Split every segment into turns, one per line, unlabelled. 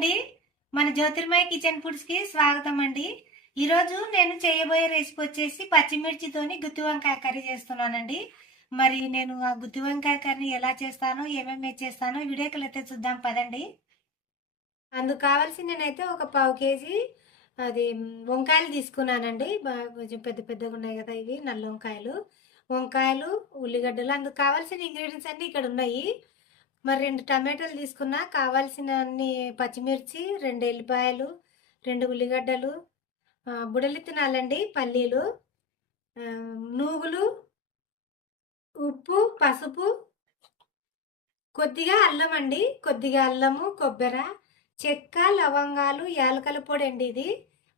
అండి. మన జ్యోతిర్మయ కిచెన్ ఫుడ్స్కి స్వాగతం అండి. ఈరోజు నేను చేయబోయే రెసిపీ వచ్చేసి పచ్చిమిర్చితోని గుత్తి వంకాయ కర్రీ చేస్తున్నానండి. మరి నేను ఆ గుత్తి వంకాయ కర్రీ ఎలా చేస్తానో ఏమేమి చేస్తానో వీడియోకి అయితే చూద్దాం పదండి. అందుకు కావాల్సి నేనైతే ఒక పావు కేజీ అది వంకాయలు తీసుకున్నానండి. బాగా కొంచెం పెద్ద పెద్దగా ఉన్నాయి కదా ఇవి నల్ల వంకాయలు. వంకాయలు ఉల్లిగడ్డలు అందుకు కావాల్సిన ఇంగ్రీడియంట్స్ అన్నీ ఇక్కడ ఉన్నాయి. మరి రెండు టమాటాలు తీసుకున్నా కావాల్సిన అన్ని పచ్చిమిర్చి రెండు ఎల్లిపాయలు రెండు ఉల్లిగడ్డలు బుడలి బుడలిత్తనాలండి పల్లీలు నూగులు ఉప్పు పసుపు కొద్దిగా అల్లం అండి. కొద్దిగా అల్లము కొబ్బరి చెక్క లవంగాలు యాలకల పొడి అండి ఇది.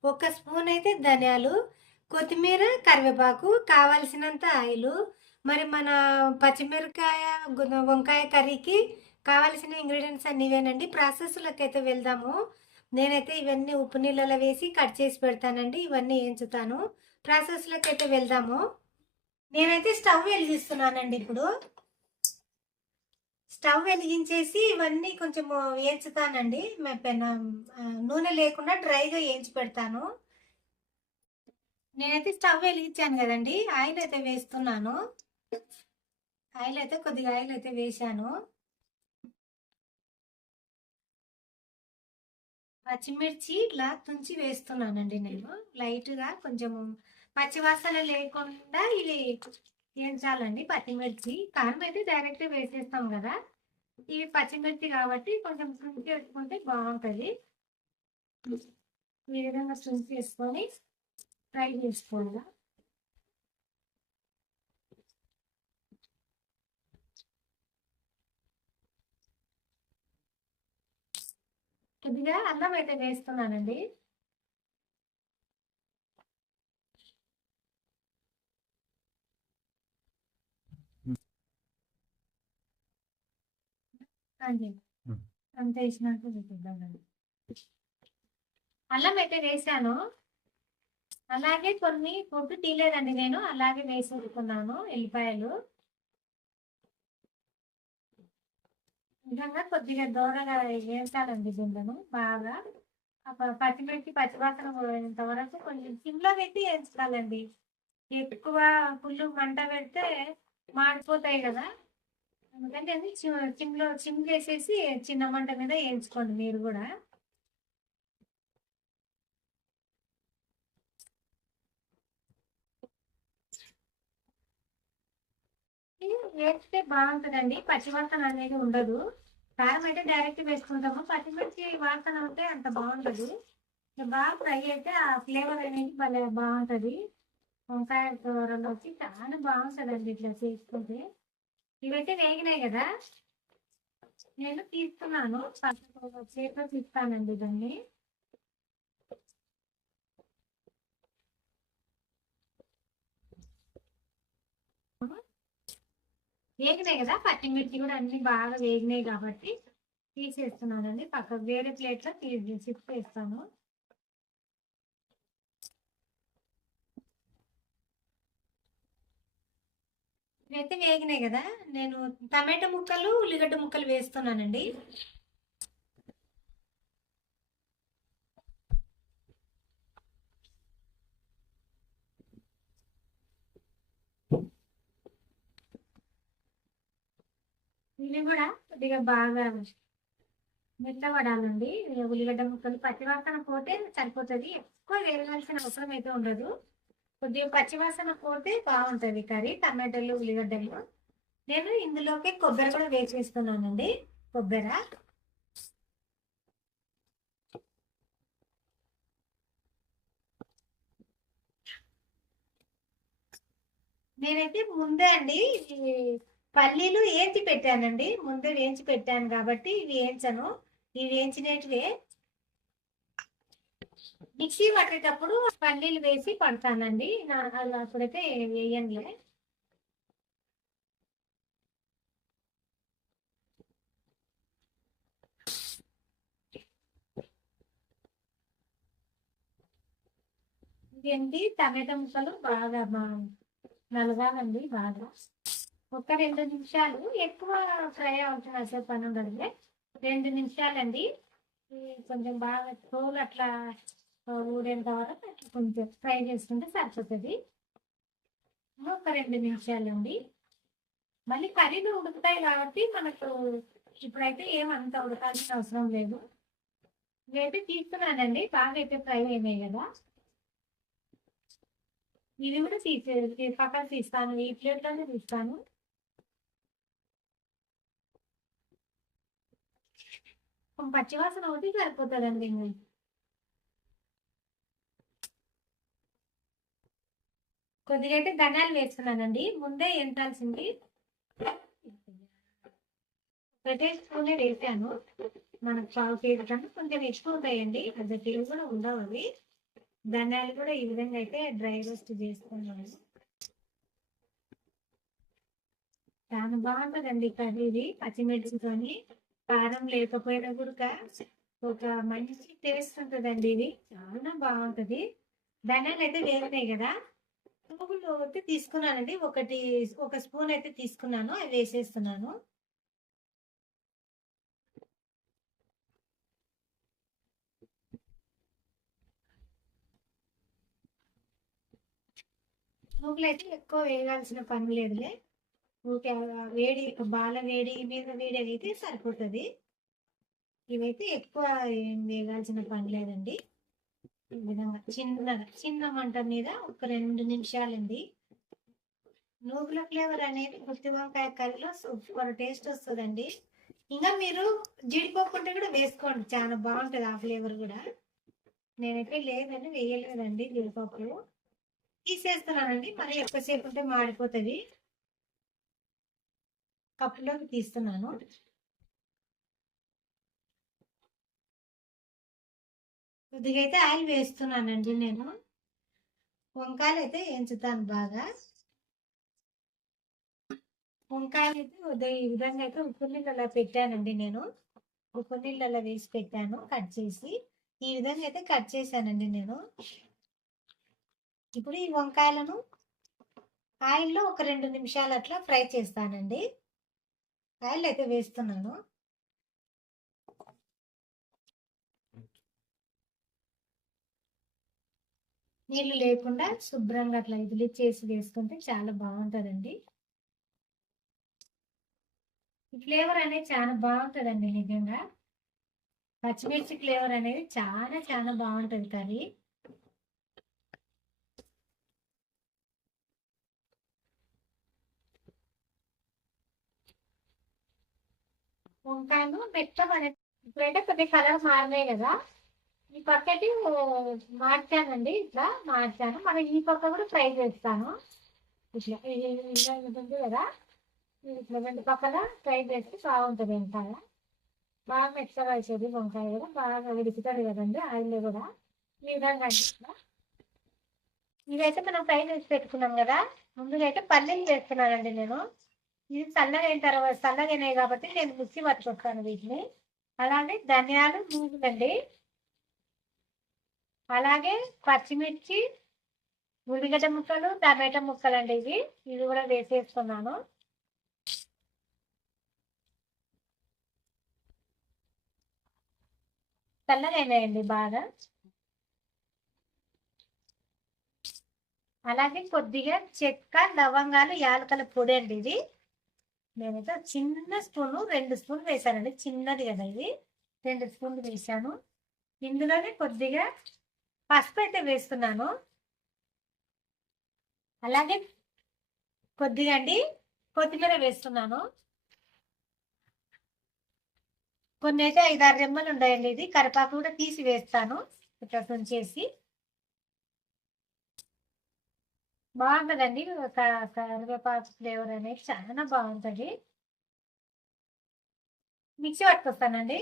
ఒక స్పూన్ అయితే ధనియాలు కొత్తిమీర కరివేపాకు కావాల్సినంత ఆయిలు మరి మన పచ్చిమిరకాయ వంకాయ కర్రీకి కావలసిన ఇంగ్రీడియంట్స్ అన్ని ఇవేనండి. ప్రాసెస్లోకి అయితే వెళ్దాము. నేనైతే ఇవన్నీ ఉప్పు నీళ్ళలో వేసి కట్ చేసి పెడతానండి. ఇవన్నీ వేయించుతాను ప్రాసెస్లోకి అయితే వెళ్దాము. నేనైతే స్టవ్ వెలిగిస్తున్నానండి ఇప్పుడు. స్టవ్ వెలిగించేసి ఇవన్నీ కొంచెం వేయించుతానండి. నూనె లేకుండా డ్రైగా వేయించి పెడతాను. నేనైతే స్టవ్ వెలిగించాను కదండి. ఆయిల్ అయితే వేస్తున్నాను. ఆయిల్ అయితే కొద్దిగా ఆయిల్ అయితే వేశాను. పచ్చిమిర్చి ఇట్లా తుంచి వేస్తున్నానండి నేను. లైట్గా కొంచెం పచ్చివాసన లేకుండా ఇది వేయించాలండి పచ్చిమిర్చి. కారం అయితే డైరెక్ట్ వేసేస్తాం కదా. ఇవి పచ్చిమిర్చి కాబట్టి కొంచెం తుంచి వేసుకుంటే బాగుంటుంది. ఈ విధంగా తుంచి వేసుకొని ఫ్రై చేసుకోండి కొద్దిగా అల్లం అయితే వేస్తున్నానండి. అంతే వేసినాక చూపిద్దామండి అల్లం అయితే వేసాను. అలాగే కొన్ని పొట్టు తీయలేదండి నేను. అలాగే వేసి ఉడుకున్నాను ఎల్లిపాయలు. విధంగా కొద్దిగా దూరగా వేయించాలండి దీంట్లను బాగా. ఆ పచ్చిమిర్చి పచ్చివాసన పోయేంత వరకు కొంచెం సిమ్లో పెట్టి వేయించాలండి ఎక్కువ పుల్లు మంట పెడితే మాడిపోతాయి కదా. ఎందుకంటే అది చిమ్లో చిమ్ చేసేసి చిన్న మంట మీద వేయించుకోండి మీరు కూడా ఇది వేస్తే బాగుంటుందండి. పచ్చివాసన అనేది ఉండదు. కారం అయితే డైరెక్ట్ వేసుకుంటాము. పచ్చిమిర్చి వాసన ఉంటే అంత బాగుంటుంది బాగా ఫ్రై అయితే ఆ ఫ్లేవర్ అనేది భలే బాగుంటుంది. వంకాయ కూరలోకి చాలా బాగుంటుందండి ఇట్లా చేసుకుంటే. ఇవైతే వేగినాయి కదా. నేను తీసుకున్నాను. పక్కకు చేతిలో తీస్తానండి దాన్ని. వేగినాయి కదా పచ్చిమిర్చి కూడా అన్ని బాగా వేగినాయి కాబట్టి తీసేస్తున్నానండి. పక్క వేరే ప్లేట్లో తీసి షిఫ్ట్ చేస్తాను. ఇవైతే వేగినాయి కదా నేను టమాటా ముక్కలు ఉల్లిగడ్డ ముక్కలు వేస్తున్నానండి. ఇవి కూడా కొద్దిగా బాగా మెత్తబడాలండి ఉల్లిగడ్డ ముక్కలు పచ్చివాసన పోతే సరిపోతుంది. ఎక్కువ వేయాల్సిన అవసరం అయితే ఉండదు. కొద్దిగా పచ్చివాసన పోతే బాగుంటుంది కర్రీ. టమాటాలు ఉల్లిగడ్డలు. నేను ఇందులోకి కొబ్బరి కూడా వేసేస్తున్నానండి. కొబ్బరి. నేనైతే ముందే అండి పల్లీలు ఏంచి పెట్టానండి. ముందే వేయించి పెట్టాను కాబట్టి ఇవి వేయించను. ఇవి వేయించినటివే మిక్సీ పట్టేటప్పుడు పల్లీలు వేసి పడతానండి. నా- అలా అప్పుడైతే వేయండి. ఇదేంటి? టమాటా ముక్కలు బాగా నలగాలండి బాగా. ఒక రెండు నిమిషాలు. ఎక్కువ ఫ్రై అవుతున్న పని ఉండదు రెండు నిమిషాలండి. కొంచెం బాగా తోలు అట్లా ఊరేంత వరకు అట్లా కొంచెం ఫ్రై చేసుకుంటే సరిపోతుంది. ఒక రెండు నిమిషాలండి. మళ్ళీ కర్రీలు ఉడుకుతాయి కాబట్టి మనకు ఇప్పుడైతే ఏమంత ఉడకాల్సిన అవసరం లేదు. నేనైతే తీస్తున్నానండి. బాగా అయితే ఫ్రై అయినాయి కదా. ఇది కూడా తీసే పక్కన తీస్తాను. ఈ ప్లేట్లోనే తీస్తాను. పచ్చివాసన ఒకటి సరిపోతుందండి కొద్దిగా అయితే ధనాలు వేస్తున్నానండి ముందే ఎంటాల్సింది ఒకటే స్పూనే వేసాను మనకు పావు కేజీ కంటే కొంచెం ఎక్కువ ఉంటాయండి పెద్ద కేజీ కూడా ఉండవు అవి ధనియాలు కూడా ఈ విధంగా అయితే డ్రై రోస్ట్ చేసుకున్నాను చాలా బాగుంటుందండి కర్రీ ఇది పచ్చిమిర్చితోని. కారం లేకపోయినా కూడా ఒక మంచి టేస్ట్ ఉంటుందండి ఇది. చాలా బాగుంటుంది. ధనియాలు అయితే వేగినాయి కదా. పువ్వులు అయితే తీసుకున్నానండి. ఒకటి ఒక స్పూన్ అయితే తీసుకున్నాను. అవి వేసేస్తున్నాను. నువ్వులు అయితే ఎక్కువ వేయాల్సిన పని లేదులే. ఓకే వేడి బాల వేడి మీద వేడి అయితే సరిపోతుంది. ఇవైతే ఎక్కువ ఏం వేయాల్సిన పని లేదండి. ఈ విధంగా చిన్నగా చిన్న మంట మీద ఒక రెండు నిమిషాలండి. నూగుల ఫ్లేవర్ అనేది గుత్తి వంకాయ కర్రీలో సూపర్ టేస్ట్ వస్తుందండి. ఇంకా మీరు జీడిపప్పు ఉంటే కూడా వేసుకోండి. చాలా బాగుంటుంది ఆ ఫ్లేవర్ కూడా. నేనైతే లేదని వేయలేదండి జీడిపప్పు. తీసేస్తున్నానండి. మరి ఎక్కువసేపు ఉంటే మాడిపోతుంది. కప్పులోకి తీస్తున్నాను. కొద్దిగా అయితే ఆయిల్ వేస్తున్నానండి నేను. వంకాయలు అయితే ఎంచుతాను బాగా. వంకాయలు అయితే ఈ విధంగా అయితే ఉప్పు నీళ్ళలో పెట్టానండి నేను. ఉప్పు నీళ్ళలో వేసి పెట్టాను కట్ చేసి. ఈ విధంగా అయితే కట్ చేశానండి నేను. ఇప్పుడు ఈ వంకాయలను ఆయిల్లో ఒక రెండు నిమిషాలు అట్లా ఫ్రై చేస్తానండి. ఆయిల్ అయితే వేస్తున్నాను. నీళ్ళు లేకుండా శుభ్రంగా అట్లా ఇదిలి చేసి వేసుకుంటే చాలా బాగుంటుందండి. ఈ ఫ్లేవర్ అనేది చాలా బాగుంటుందండి నిజంగా. పచ్చిమిర్చి ఫ్లేవర్ అనేది చాలా చాలా బాగుంటుంది కర్రీ. వంకాయలు మెత్తగా ఇప్పుడైతే కొద్ది కలర్ మారినాయి కదా. ఈ పక్కటి మార్చానండి ఇట్లా మార్చాను. మరి ఈ పక్క కూడా ఫ్రై చేస్తాను. ఇట్లా ఇలా ఉంటుంది కదా ఇట్లా రెండు పక్కల ఫ్రై చేస్తే బాగుంటుంది వెంకాయ బాగా మెత్తగా వచ్చేది వంకాయ కూడా బాగా విడుపుతుంది కదండి ఆయిల్ కూడా. ఈ విధంగా ఇట్లా. ఇదైతే మనం ఫ్రై చేసి పెట్టుకున్నాం కదా. ముందుగా అయితే పల్లీలు చేస్తున్నానండి నేను. ఇది చల్లగా తర్వాత చల్లగా కాబట్టి నేను మిక్సీ పట్టుకొస్తాను వీటిని. అలాగే ధనియాలు మూగులండి అలాగే పచ్చిమిర్చి ఉల్లిగడ్డ ముక్కలు టమాటా ముక్కలు అండి ఇవి. ఇవి కూడా వేసేసుకున్నాను చల్లగా బాగా. అలాగే కొద్దిగా చెక్క లవంగాలు యాలకల పొడి అండి ఇది నేనైతే చిన్న స్పూను రెండు స్పూన్లు వేసానండి. చిన్నది కదా ఇది. రెండు స్పూన్లు వేసాను. ఇందులోనే కొద్దిగా పసుపు అయితే వేస్తున్నాను. అలాగే కొద్దిగా అండి కొత్తిమీర వేస్తున్నాను. కొన్ని అయితే ఐదారు రెమ్మలు ఉన్నాయండి ఇది. కరిపాకు కూడా తీసి వేస్తాను. ఇట్లా తుంచేసి. బాగుంటుందండి. కరివేపాకు ఫ్లేవర్ అనేది చాలా బాగుంటుంది. మిక్సీ పట్టుకొస్తానండి.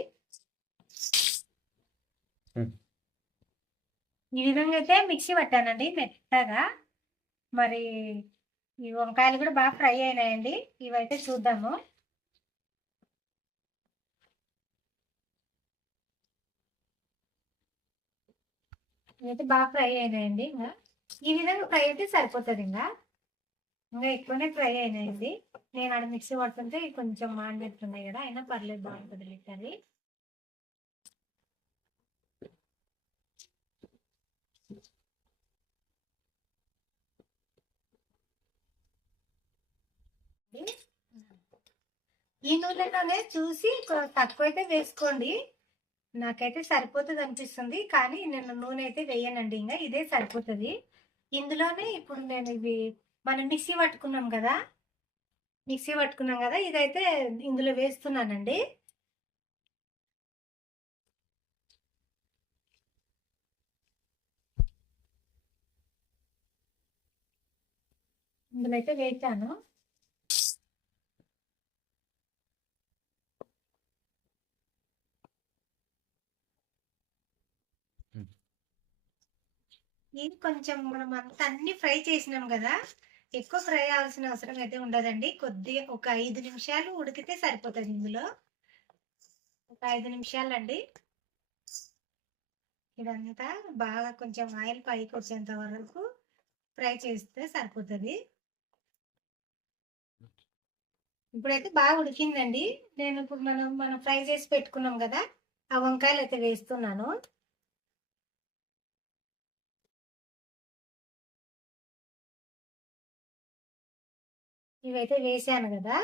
ఈ విధంగా అయితే మిక్సీ పట్టానండి మెత్తగా. మరి ఈ వంకాయలు కూడా బాగా ఫ్రై అయినాయండి. ఇవైతే చూద్దాము. ఇవైతే బాగా ఫ్రై అయినాయండి ఇంకా. ఈ విధంగా ఫ్రై అయితే సరిపోతుంది ఇంకా ఇంకా ఎక్కువనే ఫ్రై అయినాయండి. నేను అక్కడ మిక్సీ పడుతుంటే కొంచెం మాడినట్టున్నాయి కదా అయినా పర్లేదు బాగుంటుంది కర్రీ ఈ నూనెలోనే చూసి తక్కువైతే వేసుకోండి. నాకైతే సరిపోతుంది అనిపిస్తుంది కానీ నేను నూనె అయితే వేయనండి ఇంకా ఇదే సరిపోతుంది. ఇందులోనే ఇప్పుడు నేను ఇవి మనం మిక్సీ పట్టుకున్నాం కదా మిక్సీ పట్టుకున్నాం కదా ఇదైతే ఇందులో వేస్తున్నానండి. ఇందులో అయితే వేసాను. ఇది కొంచెం మనం అంతా అన్ని ఫ్రై చేసినాం కదా ఎక్కువ ఫ్రై అవ్వాల్సిన అవసరం అయితే ఉండదండి. కొద్దిగా ఒక ఐదు నిమిషాలు ఉడికితే సరిపోతుంది ఇందులో. ఒక ఐదు నిమిషాలు అండి ఇదంతా బాగా కొంచెం ఆయిల్ పైకి వచ్చేంత వరకు ఫ్రై చేస్తే సరిపోతుంది. ఇప్పుడైతే బాగా ఉడికిందండి. నేను ఇప్పుడు మనం మనం ఫ్రై చేసి పెట్టుకున్నాం కదా ఆ వంకాయలు అయితే వేస్తున్నాను. ఇవైతే వేసాను కదా.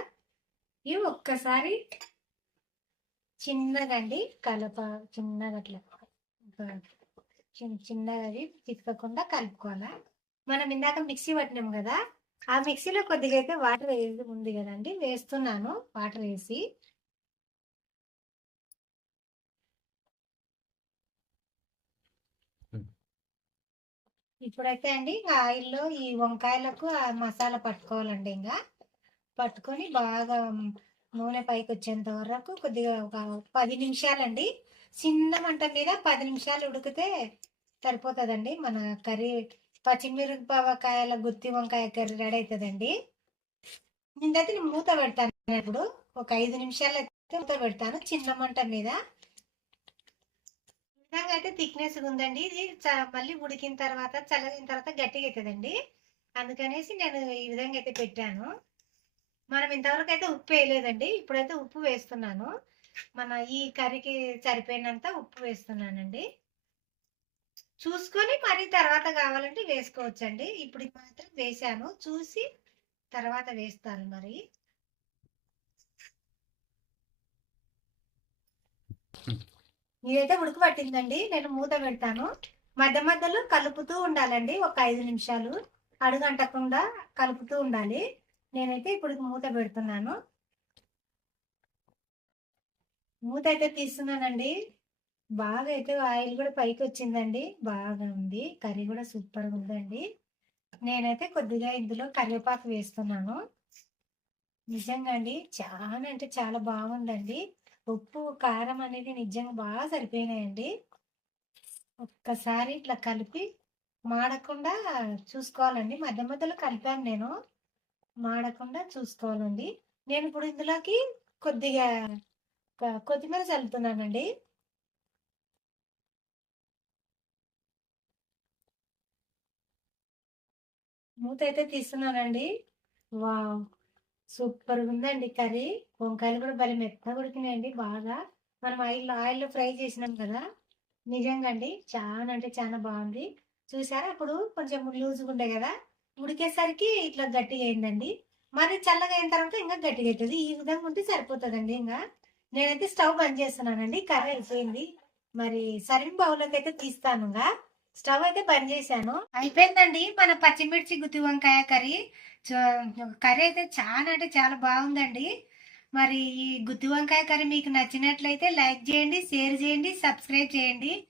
ఇవి ఒక్కసారి చిన్నదండి కలప చిన్నగా అట్లా చిన్న చిన్నగా అది చిక్కకుండా కలుపుకోవాలా. మనం ఇందాక మిక్సీ పట్టినాం కదా ఆ మిక్సీలో కొద్దిగా అయితే వాటర్ వేసి ఉంది కదండి వేస్తున్నాను వాటర్ వేసి. ఇప్పుడైతే అండి ఆయిల్లో ఈ వంకాయలకు ఆ మసాలా పట్టుకోవాలండి ఇంకా. పట్టుకొని బాగా నూనె పైకి వచ్చేంత వరకు కొద్దిగా ఒక పది నిమిషాలండి. చిన్న మంట మీద పది నిమిషాలు ఉడికితే సరిపోతుందండి. మన కర్రీ పచ్చిమిరపకాయల గుత్తి వంకాయ కర్రీ రెడీ అవుతుందండి నేనైతే నేను మూత పెడతాను ఇప్పుడు. ఒక ఐదు నిమిషాలు అయితే మూత పెడతాను చిన్న మంట మీద. విధంగా అయితే థిక్నెస్ ఉందండి. ఇది చ- మళ్ళీ ఉడికిన తర్వాత చల్లగిన తర్వాత గట్టిగా అవుతుందండి అందుకనేసి నేను ఈ విధంగా అయితే పెట్టాను. మనం ఇంతవరకు అయితే ఉప్పు వేయలేదండి. ఇప్పుడైతే ఉప్పు వేస్తున్నాను. మన ఈ కర్రీకి సరిపోయినంత ఉప్పు వేస్తున్నానండి. చూసుకొని మరి తర్వాత కావాలంటే వేసుకోవచ్చండి. ఇప్పుడు మాత్రం వేసాను. చూసి తర్వాత వేస్తాను మరి. ఇదైతే ఉడకబట్టిందండి నేను మూత పెడతాను. మధ్య మధ్యలో కలుపుతూ ఉండాలండి. ఒక ఐదు నిమిషాలు. అడుగంటకుండా కలుపుతూ ఉండాలి. నేనైతే ఇప్పుడు మూత పెడుతున్నాను. మూత అయితే తీస్తున్నానండి. బాగా అయితే ఆయిల్ కూడా పైకి వచ్చిందండి. బాగా ఉంది. కర్రీ కూడా సూపర్గా ఉందండి. నేనైతే కొద్దిగా ఇందులో కరివేపాకు వేస్తున్నాను. నిజంగా అండి చాలా అంటే చాలా బాగుందండి. ఉప్పు కారం అనేది నిజంగా బాగా సరిపోయినాయండి. ఒక్కసారి ఇట్లా కలిపి మాడకుండా చూసుకోవాలండి. మధ్య మధ్యలో కలిపాను నేను. మాడకుండా చూసుకోవాలండి. నేను ఇప్పుడు ఇందులోకి కొద్దిగా కొత్తిమీర చల్లుతున్నానండి. మూత అయితే తీస్తున్నానండి. వావ్! సూపర్ ఉందండి కర్రీ. వంకాయలు కూడా భలే మెత్తగా ఉడికినాయండి బాగా. మనం ఆయిల్ ఆయిల్లో ఫ్రై చేసినాం కదా. నిజంగా అండి చాలా అంటే చాలా బాగుంది. చూసారా? అప్పుడు కొంచెం లూజ్గా ఉండే కదా. ఉడికేసరికి ఇట్లా గట్టిగా అయిందండి. మరి చల్లగా అయిన తర్వాత ఇంకా గట్టిగా అవుతుంది ఈ విధంగా ఉంటే సరిపోతుందండి ఇంకా. నేనైతే స్టవ్ బంద్ చేస్తున్నానండి. కర్రీ అయిపోయింది. మరి సర్వింగ్ బౌల్లోకి అయితే తీస్తాను ఇంకా. స్టవ్ అయితే బంద్ చేశాను. అయిపోయిందండి మన పచ్చిమిర్చి గుత్తి వంకాయ కర్రీ. చ- కర్రీ అయితే చాలా అంటే చాలా బాగుందండి. మరి ఈ గుత్తి వంకాయ కర్రీ మీకు నచ్చినట్లయితే లైక్ చేయండి షేర్ చేయండి సబ్స్క్రైబ్ చేయండి.